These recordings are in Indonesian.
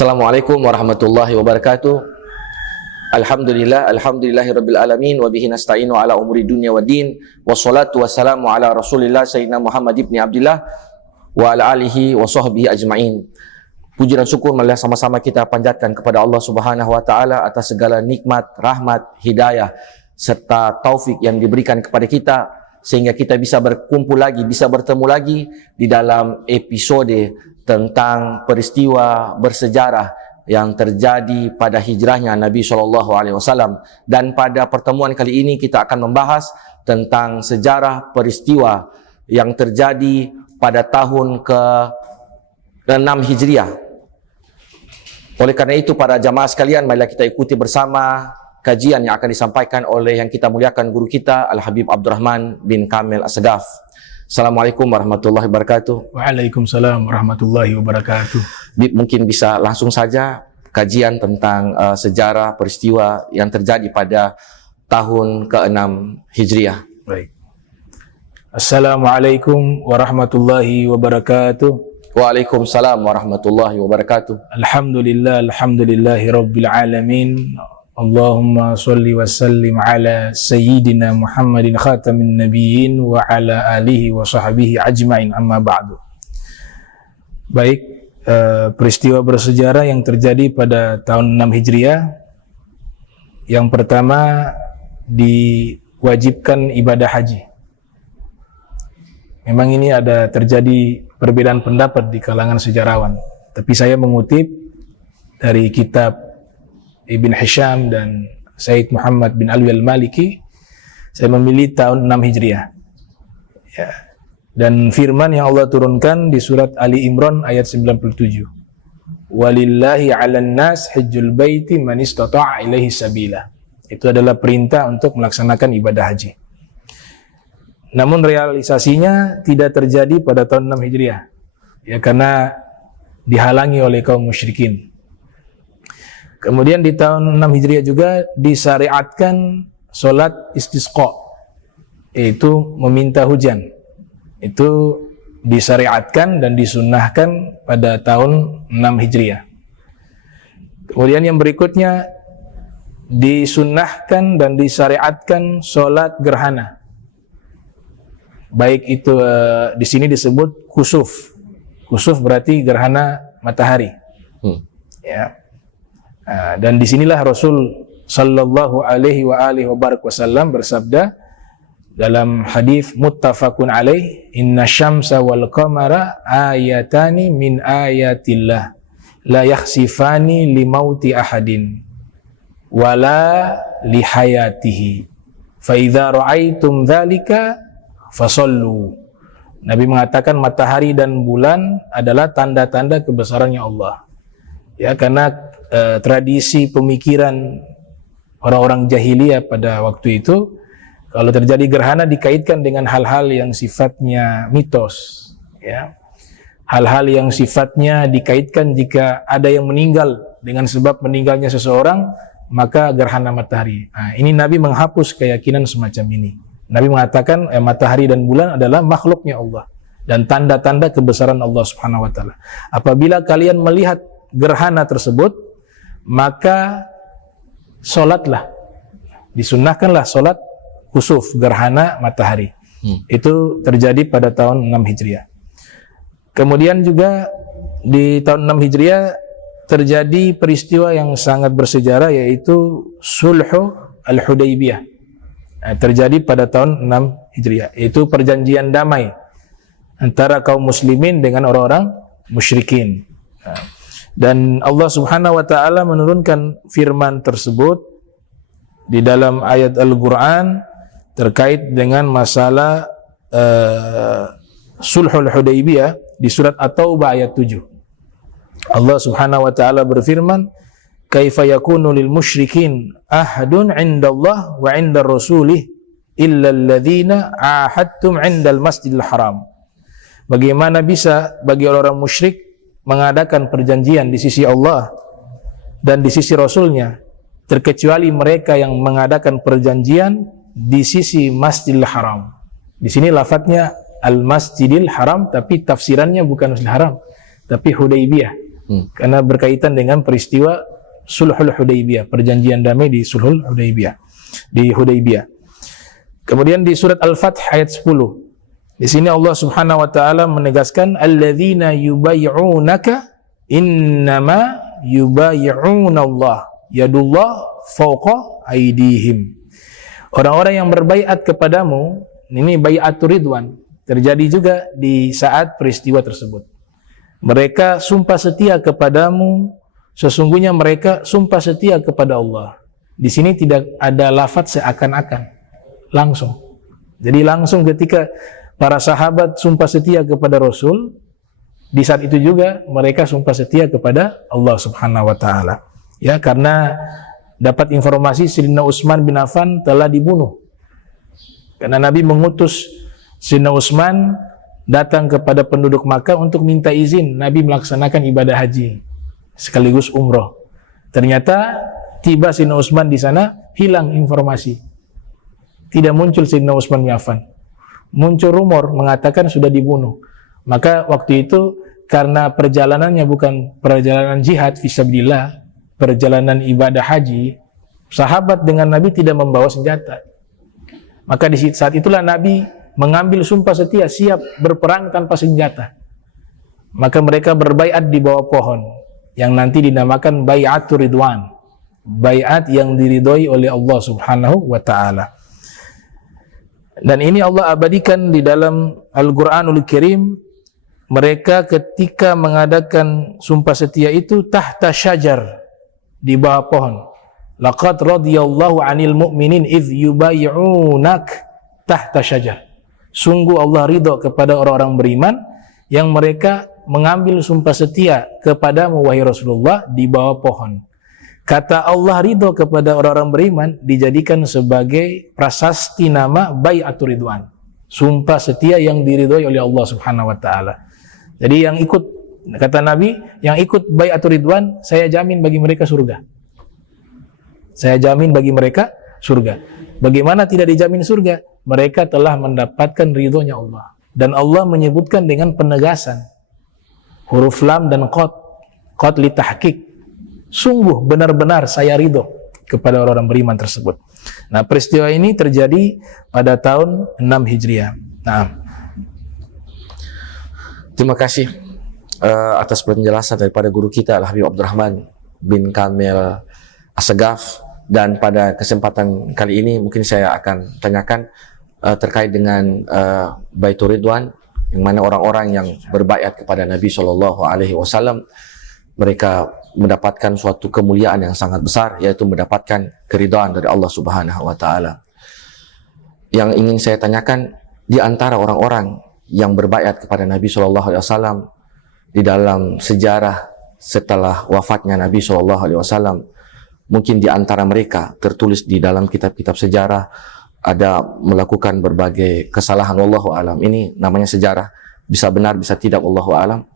Assalamualaikum warahmatullahi wabarakatuh. Alhamdulillahirabbil alamin wa bihi nasta'inu ala umuri dunya waddin. Wassalatu wassalamu ala Rasulillah sayyidina Muhammad ibn Abdillah wa ala alihi wa sahbihi ajma'in. Puji dan syukur marilah sama-sama kita panjatkan kepada Allah Subhanahu wa taala atas segala nikmat, rahmat, hidayah serta taufik yang diberikan kepada kita sehingga kita bisa berkumpul lagi, bisa bertemu lagi di dalam episode tentang peristiwa bersejarah yang terjadi pada hijrahnya Nabi SAW. Dan pada pertemuan kali ini kita akan membahas tentang sejarah peristiwa yang terjadi pada tahun ke-6 Hijriah. Oleh karena itu, para jamaah sekalian, marilah kita ikuti bersama kajian yang akan disampaikan oleh yang kita muliakan guru kita, Al-Habib Abdurrahman bin Kamil As-Sagaf. Assalamualaikum warahmatullahi wabarakatuh. Waalaikumsalam warahmatullahi wabarakatuh. Mungkin bisa langsung saja kajian tentang sejarah peristiwa yang terjadi pada tahun ke-6 Hijriah. Baik. Assalamualaikum warahmatullahi wabarakatuh. Waalaikumsalam warahmatullahi wabarakatuh. Alhamdulillahi rabbil alamin. Allahumma salli wa sallim ala sayyidina Muhammadin khatamin nabiyyin wa ala alihi wa sahbihi ajma'in, amma ba'du. Baik, peristiwa bersejarah yang terjadi pada tahun 6 Hijriah. Yang pertama, diwajibkan ibadah haji. Memang ini ada terjadi perbedaan pendapat di kalangan sejarawan, tapi saya mengutip dari kitab Ibn Hisham dan Sayyid Muhammad bin Alwi al-Maliki. Saya memilih tahun 6 Hijriah ya. Dan firman yang Allah turunkan di surat Ali Imran ayat 97, walillahi 'alan nas hajjul baiti man istata'a ilaihi sabila. Itu adalah perintah untuk melaksanakan ibadah haji. Namun realisasinya tidak terjadi pada tahun 6 Hijriah ya, karena dihalangi oleh kaum musyrikin. Kemudian di tahun 6 Hijriah juga disyariatkan sholat istisqa, yaitu meminta hujan. Itu disyariatkan dan disunnahkan pada tahun 6 Hijriah. Kemudian yang berikutnya disunnahkan dan disyariatkan sholat gerhana. Baik itu di sini disebut kusuf. Kusuf berarti gerhana matahari. Ya. Dan disinilah Rasul sallallahu alaihi wa alihi wasallam bersabda dalam hadis muttafaqun alaih, inna syamsa wal qamara ayatani min ayatillah la yakhsifani li mauti ahadin wala li hayatihi fa idza ra'aitum dzalika fasallu. Nabi mengatakan matahari dan bulan adalah tanda-tanda kebesarannya Allah. Ya, karena tradisi pemikiran orang-orang jahiliyah pada waktu itu, kalau terjadi gerhana dikaitkan dengan hal-hal yang sifatnya mitos, ya. Hal-hal yang sifatnya dikaitkan jika ada yang meninggal dengan sebab meninggalnya seseorang, maka gerhana matahari. Nah, ini Nabi menghapus keyakinan semacam ini. Nabi mengatakan matahari dan bulan adalah makhluknya Allah dan tanda-tanda kebesaran Allah Subhanahu wa taala. Apabila kalian melihat gerhana tersebut, maka sholatlah, disunnahkanlah sholat kusuf, gerhana matahari. Itu terjadi pada tahun 6 Hijriah. Kemudian juga di tahun 6 Hijriah terjadi peristiwa yang sangat bersejarah, yaitu Sulhu al-Hudaybiyah. Nah, terjadi pada tahun 6 Hijriah, yaitu perjanjian damai antara kaum muslimin dengan orang-orang musyrikin. Nah, dan Allah Subhanahu wa taala menurunkan firman tersebut di dalam ayat Al-Qur'an terkait dengan masalah Sulhul Hudaybiyah di surat At-Taubah ayat 7. Allah Subhanahu wa taala berfirman, kaifa yakunu lil musyrikin ahadun 'indallah wa 'indar rasulih illa alladziina 'ahadtum 'indal masjidil haram. Bagaimana bisa bagi orang-orang musyrik mengadakan perjanjian di sisi Allah dan di sisi Rasulnya, terkecuali mereka yang mengadakan perjanjian di sisi Masjidil Haram. Di sini lafadznya Al-Masjidil Haram, tapi tafsirannya bukan Masjidil Haram, tapi Hudaybiyah. Karena berkaitan dengan peristiwa Sulhul Hudaybiyah, perjanjian damai di Sulhul Hudaybiyah, di Hudaybiyah. Kemudian di surat Al-Fath ayat 10. Di sini Allah Subhanahu wa taala menegaskan alladzina yubayyi'unaka innama yubayyi'unallah yadullah fawqa aydihim. Orang-orang yang berbaiat kepadamu, ini bai'atur ridwan, terjadi juga di saat peristiwa tersebut. Mereka sumpah setia kepadamu, sesungguhnya mereka sumpah setia kepada Allah. Di sini tidak ada lafaz seakan-akan, langsung. Jadi langsung ketika para sahabat sumpah setia kepada Rasul, di saat itu juga mereka sumpah setia kepada Allah Subhanahu wa taala. Ya, karena dapat informasi Sayyidina Utsman bin Affan telah dibunuh. Karena Nabi mengutus Sayyidina Utsman datang kepada penduduk Makkah untuk minta izin Nabi melaksanakan ibadah haji sekaligus umroh. Ternyata tiba Sayyidina Utsman di sana, hilang informasi. Tidak muncul Sayyidina Utsman bin Affan. Muncul rumor mengatakan sudah dibunuh. Maka waktu itu karena perjalanannya bukan perjalanan jihad fisabilillah, perjalanan ibadah haji, sahabat dengan Nabi tidak membawa senjata. Maka di saat itulah Nabi mengambil sumpah setia siap berperang tanpa senjata. Maka mereka berbaiat di bawah pohon yang nanti dinamakan bai'atur ridwan, baiat yang diridhoi oleh Allah Subhanahu wa taala. Dan ini Allah abadikan di dalam Al-Qur'anul Karim. Mereka ketika mengadakan sumpah setia itu tahta syajar, di bawah pohon. Laqad radiyallahu 'anil mu'minin idz yubayyi'unak tahta syajar. Sungguh Allah ridho kepada orang-orang beriman yang mereka mengambil sumpah setia kepadamu wahai Rasulullah di bawah pohon. Kata Allah ridho kepada orang-orang beriman dijadikan sebagai prasasti nama bai'atur ridwan, sumpah setia yang diridhoi oleh Allah Subhanahu wa taala. Jadi yang ikut, kata Nabi, yang ikut bai'atur ridwan, saya jamin bagi mereka surga. Saya jamin bagi mereka surga. Bagaimana tidak dijamin surga? Mereka telah mendapatkan ridhonya Allah. Dan Allah menyebutkan dengan penegasan huruf lam dan qad li tahqiq. Sungguh benar-benar saya ridho kepada orang-orang beriman tersebut. Nah, peristiwa ini terjadi pada tahun 6 Hijriah. Nah, terima kasih atas penjelasan daripada guru kita Al-Habib Abdurrahman bin Kamil Assegaf. Dan pada kesempatan kali ini mungkin saya akan tanyakan terkait dengan Baitur Ridwan, yang mana orang-orang yang berbaiat kepada Nabi SAW, mereka mendapatkan suatu kemuliaan yang sangat besar, yaitu mendapatkan keridhaan dari Allah Subhanahu wa taala. Yang ingin saya tanyakan, di antara orang-orang yang berbaiat kepada Nabi SAW di dalam sejarah setelah wafatnya Nabi SAW, mungkin di antara mereka tertulis di dalam kitab-kitab sejarah ada melakukan berbagai kesalahan, wallahu alam. Ini namanya sejarah, bisa benar bisa tidak, wallahu alam.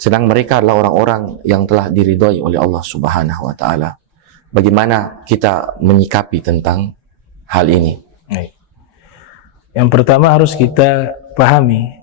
Sedang mereka adalah orang-orang yang telah diridhoi oleh Allah Subhanahu wa taala. Bagaimana kita menyikapi tentang hal ini? Yang pertama harus kita pahami,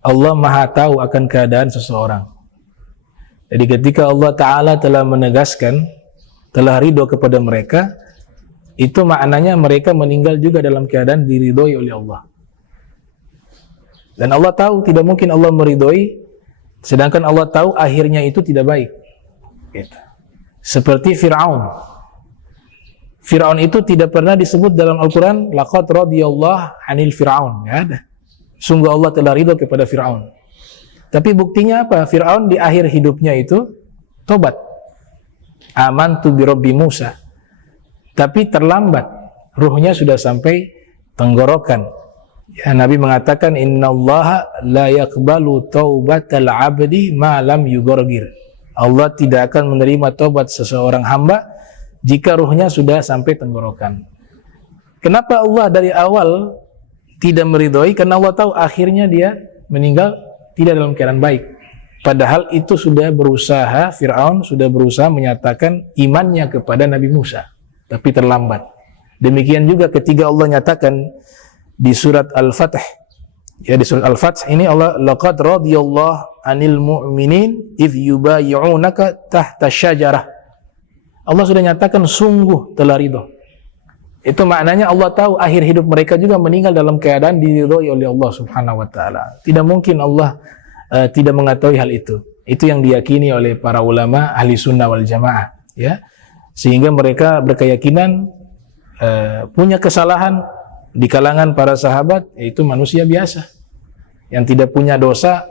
Allah Maha tahu akan keadaan seseorang. Jadi ketika Allah Ta'ala telah menegaskan, telah ridho kepada mereka, itu maknanya mereka meninggal juga dalam keadaan diridhoi oleh Allah. Dan Allah tahu tidak mungkin Allah meridhoi, sedangkan Allah tahu akhirnya itu tidak baik. Gitu. Seperti Fir'aun. Fir'aun itu tidak pernah disebut dalam Al-Quran, laqad radiyallahu 'anil Fir'aun. Nggak ada. Sungguh Allah telah ridho kepada Fir'aun. Tapi buktinya apa? Fir'aun di akhir hidupnya itu tobat. Amantu bi Rabbi Musa. Tapi terlambat. Ruhnya sudah sampai tenggorokan. Ya, Nabi mengatakan, innallaha la yaqbalu taubatal 'abdi ma lam yughargir. Allah tidak akan menerima taubat seseorang hamba jika ruhnya sudah sampai tenggorokan. Kenapa Allah dari awal tidak meridhoi? Karena Allah tahu akhirnya dia meninggal tidak dalam keadaan baik. Padahal itu sudah berusaha, Fir'aun sudah berusaha menyatakan imannya kepada Nabi Musa, tapi terlambat. Demikian juga ketika Allah nyatakan di surat Al-Fatih, Ya, di surat Al-Fath ini Allah, laqad radiyallahu 'anil mu'minin idh yubayyi'unaka tahta syajarah. Allah sudah nyatakan sungguh telah ridho. Itu maknanya Allah tahu akhir hidup mereka juga meninggal dalam keadaan diridhoi oleh Allah Subhanahu wa taala. Tidak mungkin Allah tidak mengetahui hal itu. Itu yang diyakini oleh para ulama ahli sunnah wal jamaah, ya. Sehingga mereka berkeyakinan punya kesalahan di kalangan para sahabat, yaitu manusia biasa yang tidak punya dosa,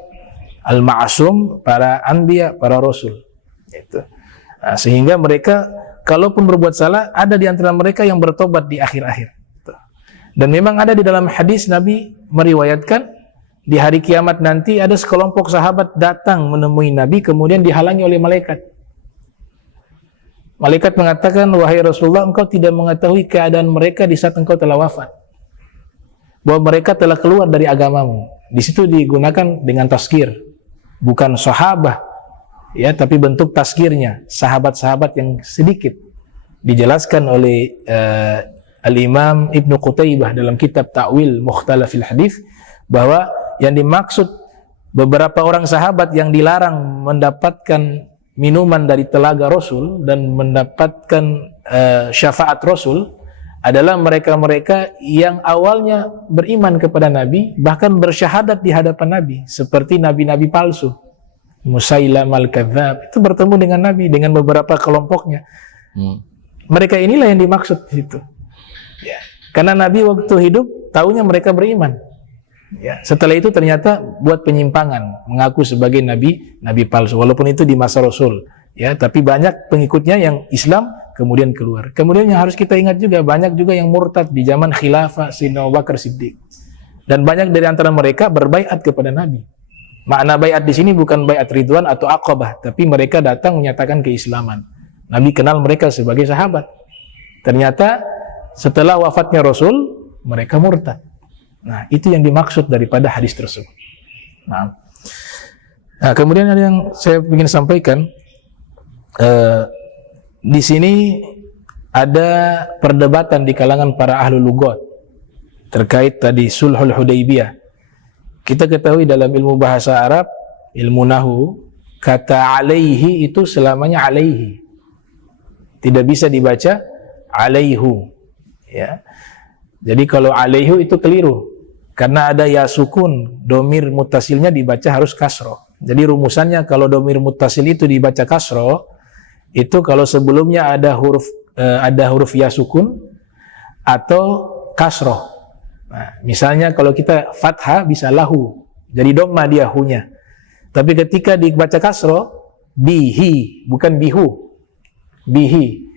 al-ma'asum, para anbiya, para rasul. Itu. Nah, sehingga mereka kalaupun berbuat salah, ada di antara mereka yang bertobat di akhir-akhir. Dan memang ada di dalam hadis Nabi meriwayatkan di hari kiamat nanti ada sekelompok sahabat datang menemui Nabi, kemudian dihalangi oleh malaikat. Malaikat mengatakan, wahai Rasulullah, engkau tidak mengetahui keadaan mereka di saat engkau telah wafat, bahwa mereka telah keluar dari agamamu. Di situ digunakan dengan tazkir, bukan sahabah, ya, tapi bentuk tazkirnya, sahabat-sahabat yang sedikit. Dijelaskan oleh Al-Imam Ibnu Qutaybah dalam kitab Ta'wil Mukhtalafil Hadits, bahwa yang dimaksud beberapa orang sahabat yang dilarang mendapatkan minuman dari telaga Rasul dan mendapatkan syafaat Rasul adalah mereka-mereka yang awalnya beriman kepada Nabi, bahkan bersyahadat di hadapan Nabi, seperti nabi-nabi palsu. Musailam al-Kadzab itu bertemu dengan Nabi dengan beberapa kelompoknya. Mereka inilah yang dimaksud di situ. Ya. Karena Nabi waktu hidup tahunya mereka beriman. Ya. Setelah itu ternyata buat penyimpangan, mengaku sebagai nabi palsu, walaupun itu di masa Rasul. Ya, tapi banyak pengikutnya yang Islam kemudian keluar. Kemudian yang harus kita ingat juga, banyak juga yang murtad di zaman khilafah Sayyidina Abu Bakar Siddiq. Dan banyak dari antara mereka berbaiat kepada Nabi. Makna baiat di sini bukan baiat ridwan atau aqabah, tapi mereka datang menyatakan keislaman. Nabi kenal mereka sebagai sahabat. Ternyata setelah wafatnya Rasul, mereka murtad. Nah, itu yang dimaksud daripada hadis tersebut. Nah, kemudian ada yang saya ingin sampaikan. Di sini ada perdebatan di kalangan para ahlu lugat terkait tadi sulhul Hudaybiyah. Kita ketahui dalam ilmu bahasa Arab, ilmu nahu, kata alaihi itu selamanya alaihi. Tidak bisa dibaca alaihu. Ya. Jadi kalau alaihu itu keliru. Karena ada ya sukun, domir mutasilnya dibaca harus kasroh. Jadi rumusannya kalau domir mutasil itu dibaca kasroh, itu kalau sebelumnya ada huruf ya sukun atau kasroh. Nah, misalnya kalau kita fathah bisa lahu, jadi dhamma dia hunya. Tapi ketika dibaca kasroh, bihi, bukan bihu, bihi.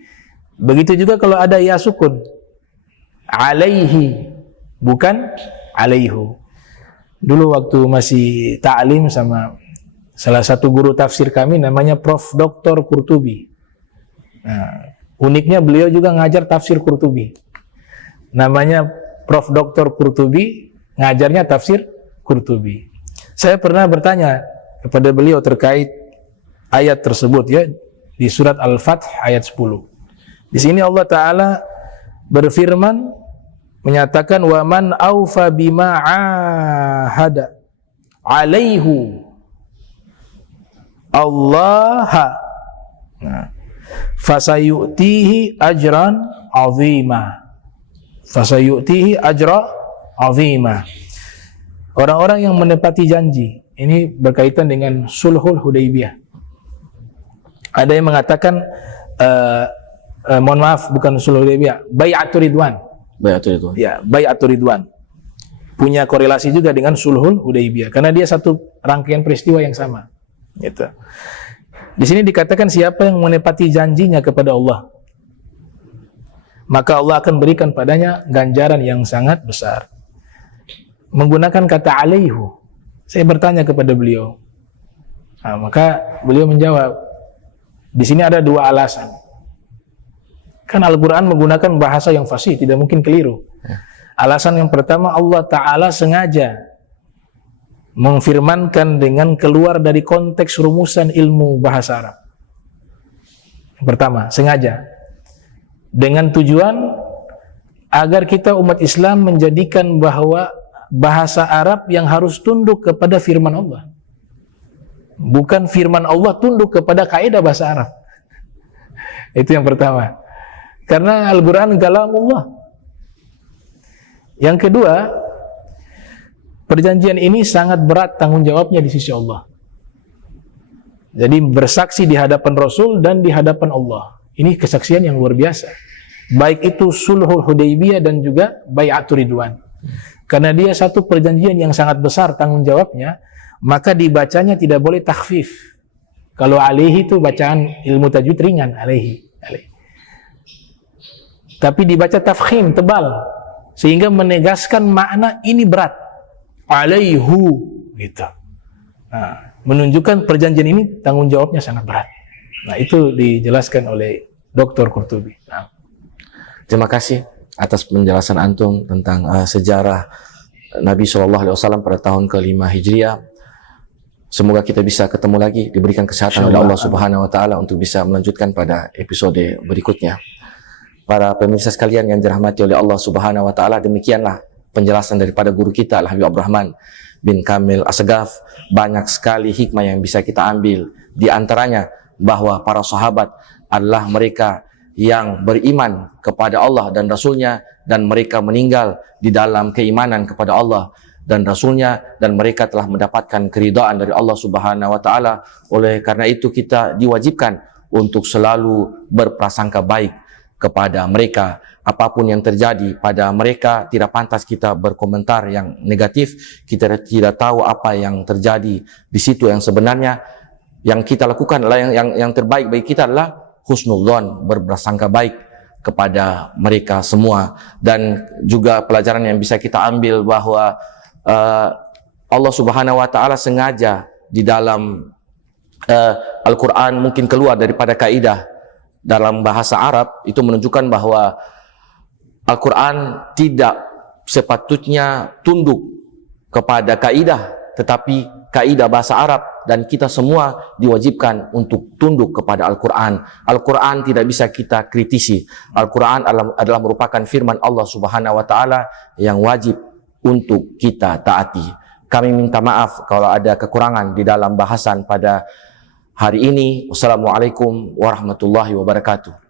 Begitu juga kalau ada ya sukun, alaihi, bukan alaihu. Dulu waktu masih ta'lim sama salah satu guru tafsir kami namanya Prof. Dr. Qurtubi. Nah, uniknya beliau juga ngajar tafsir Qurtubi. Namanya Prof. Dr. Qurtubi, ngajarnya tafsir Qurtubi. Saya pernah bertanya kepada beliau terkait ayat tersebut, ya, di surat Al-Fath ayat 10. Di sini Allah Ta'ala berfirman menyatakan wa man aufa bima ahada alaihu Allah fasayu'tihi ajran azima. Fasayu'tihi ajra azima. Orang-orang yang menepati janji. Ini berkaitan dengan sulhul Hudaybiyah. Ada yang mengatakan mohon maaf, bukan sulhul Hudaybiyah, bai'atur ridwan. Bai'atur ridwan. Ya, bai'atur ridwan. Punya korelasi juga dengan sulhul Hudaybiyah karena dia satu rangkaian peristiwa yang sama. Gitu. Di sini dikatakan siapa yang menepati janjinya kepada Allah, maka Allah akan berikan padanya ganjaran yang sangat besar. Menggunakan kata alaihu. Saya bertanya kepada beliau. Nah, maka beliau menjawab, di sini ada dua alasan. Kan Al-Quran menggunakan bahasa yang fasih, tidak mungkin keliru. Alasan yang pertama, Allah Ta'ala sengaja mengfirmankan dengan keluar dari konteks rumusan ilmu bahasa Arab. Yang pertama, sengaja. Dengan tujuan agar kita umat Islam menjadikan bahwa bahasa Arab yang harus tunduk kepada firman Allah. Bukan firman Allah tunduk kepada kaidah bahasa Arab. Itu yang pertama. Karena Al-Quran kalamullah. Yang kedua, perjanjian ini sangat berat tanggung jawabnya di sisi Allah. Jadi bersaksi di hadapan Rasul dan di hadapan Allah. Ini kesaksian yang luar biasa. Baik itu Sulhul Hudaybiyah dan juga Bai'atur Ridwan. Karena dia satu perjanjian yang sangat besar tanggung jawabnya, maka dibacanya tidak boleh takhfif. Kalau alaihi itu bacaan ilmu tajwid ringan, alaihi. Tapi dibaca tafkhim, tebal, sehingga menegaskan makna ini berat. Alaihu, gitu. Nah, menunjukkan perjanjian ini tanggung jawabnya sangat berat. Nah, itu dijelaskan oleh Dr. Qurtubi. Nah. Terima kasih atas penjelasan antum tentang sejarah Nabi SAW pada tahun ke-5 Hijriah. Semoga kita bisa ketemu lagi, diberikan kesehatan oleh Allah Subhanahu wa taala untuk bisa melanjutkan pada episode berikutnya. Para pemirsa sekalian yang dirahmati oleh Allah Subhanahu wa taala, demikianlah penjelasan daripada guru kita Al-Habib Abdurrahman bin Kamil Assegaf. Banyak sekali hikmah yang bisa kita ambil, di antaranya bahwa para sahabat adalah mereka yang beriman kepada Allah dan Rasulnya, dan mereka meninggal di dalam keimanan kepada Allah dan Rasulnya, dan mereka telah mendapatkan keridhaan dari Allah Subhanahu wa taala. Oleh karena itu kita diwajibkan untuk selalu berprasangka baik kepada mereka. Apapun yang terjadi pada mereka, tidak pantas kita berkomentar yang negatif. Kita tidak tahu apa yang terjadi di situ yang sebenarnya. Yang kita lakukan adalah yang terbaik bagi kita adalah husnudzon, berprasangka baik kepada mereka semua. Dan juga pelajaran yang bisa kita ambil bahwa Allah Subhanahu wa taala sengaja di dalam Al-Quran mungkin keluar daripada kaidah dalam bahasa Arab. Itu menunjukkan bahwa Al-Quran tidak sepatutnya tunduk kepada kaidah, tetapi kaidah bahasa Arab, dan kita semua diwajibkan untuk tunduk kepada Al-Quran. Al-Quran tidak bisa kita kritisi. Al-Quran adalah merupakan firman Allah Subhanahu wa taala yang wajib untuk kita taati. Kami minta maaf kalau ada kekurangan di dalam bahasan pada hari ini. Wassalamualaikum warahmatullahi wabarakatuh.